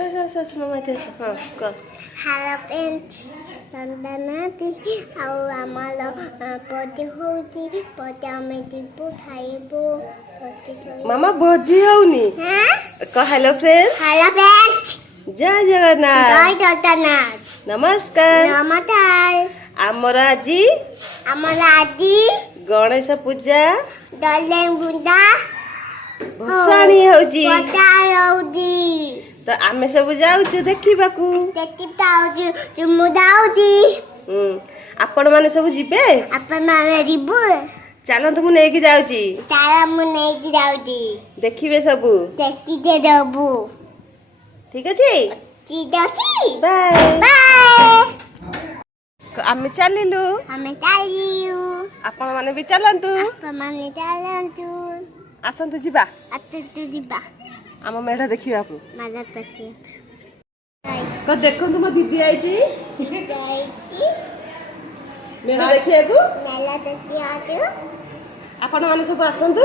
ମାମା ହଁ କହ। Hello friends, ନନ୍ଦନାଦି ଆଉ ଆମର ଭୋଜି ହଉଛି। ଭୋଜି ଆମେ ଯିବୁ ଖାଇବୁ। ମାମା ଭୋଜି ହଉନି କହ ହ୍ୟାଲୋ ଫ୍ରେଣ୍ଡ। ହ୍ୟାଲୋ ଫ୍ରେଣ୍ଡସ୍, ଜୟ ଜଗନ୍ନାଥ। ଜୟ ଜଗନ୍ନାଥ। ନମସ୍କାର। ନମସ୍କାର। ଆମର ଆଜି ଗଣେଶ ପୂଜା ଦଲେ ବୁନ୍ଦା ଭସାଣି ହଉଛି। ତ ଆମେ ସବୁ ଯାଉଛୁ ଦେଖିବାକୁ। ମୁଁ ଯାଉଛି। ଆପଣ ମାନେ ସବୁ ଯିବେ? ଆପଣମାନେ ଯିବୁ? ଚାଲନ୍ତୁ ମୁଁ ନେଇକି ଯାଉଛି। ମୁଁ ନେଇକି ଯାଉଛି। ଦେଖିବେ ସବୁ। ଦେଖିତେ ଦେବୁ। ଠିକ ଅଛି। ଠିକ ଅଛି। Bye bye. ଆମେ ଚାଲିଲୁ। ଆପଣ ମାନେ ବି ଚାଲନ୍ତୁ। ଆସନ୍ତୁ ଯିବା। ଆମ ମେଢ ଦେଖିବାକୁ। ଦେଖନ୍ତୁ ମୋ ଦିଦି ଆଇଛି ମେଢ ଦେଖିବାକୁ। ଆପଣ ମାନେ ସବୁ ଆସନ୍ତୁ।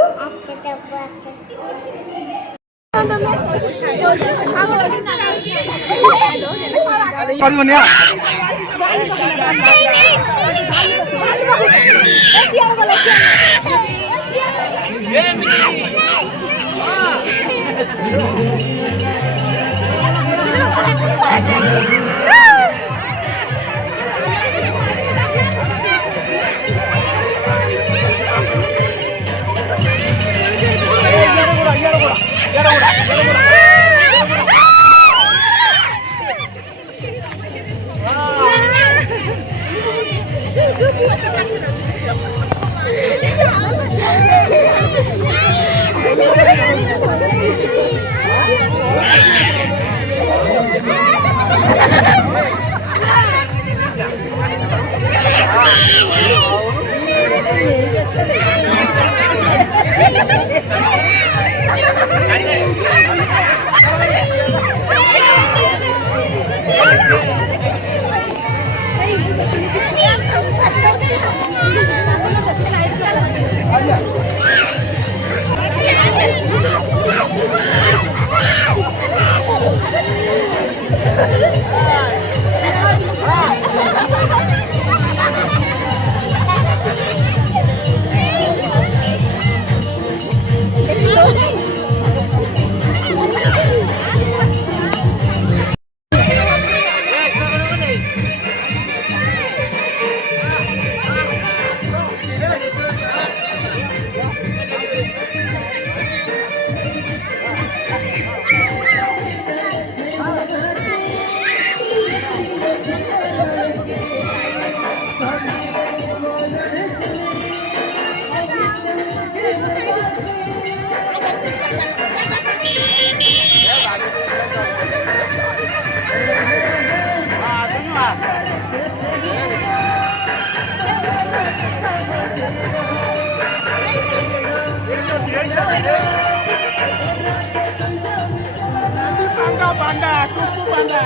Panda, kuku panda.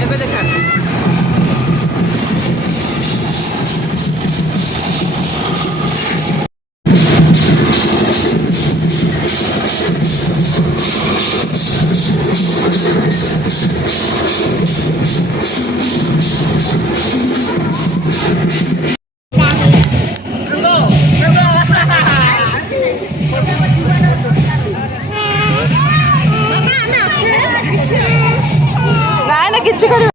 ଏବେ ଦେଖା ନାଇଁ ନା କିଛି କରିବ